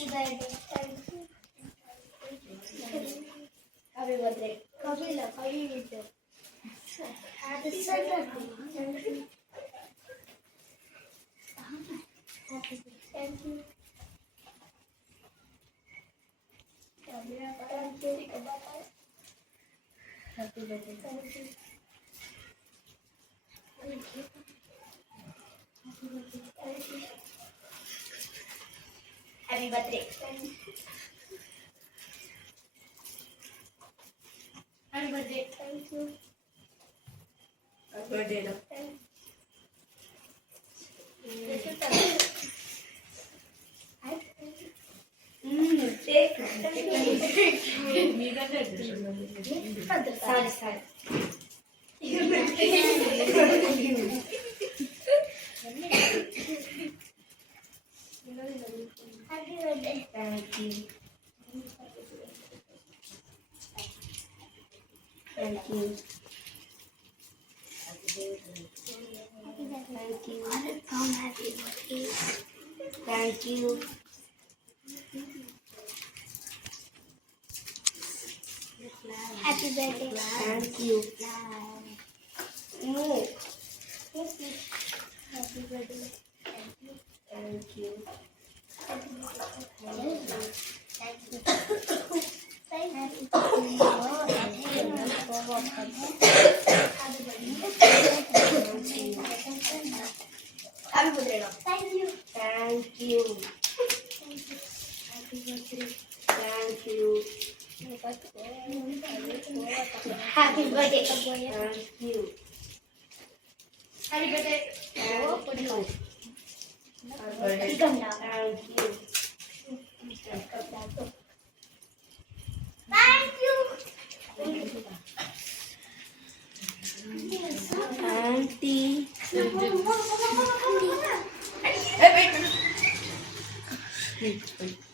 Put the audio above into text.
Happy birthday. Thank you. Happy birthday. Kabila, Kabila. Happy birthday. Thank you. Thank you. Happy birthday. Thank you. Thank you. Happy birthday. Thank you. Happy birthday. Thank you. Happy birthday. Thank you. Sorry. Happy birthday. Thank you. Thank you. Happy birthday. Thank you. Happy birthday. Thank you. Happy birthday. Thank you. No. Happy birthday. Thank you. Thank you. Happy birthday. Thank you. Thank you. Happy birthday. Thank you. Happy birthday. Thank you. Happy birthday. Thank you. Thank you. Thank you. Auntie. Wait.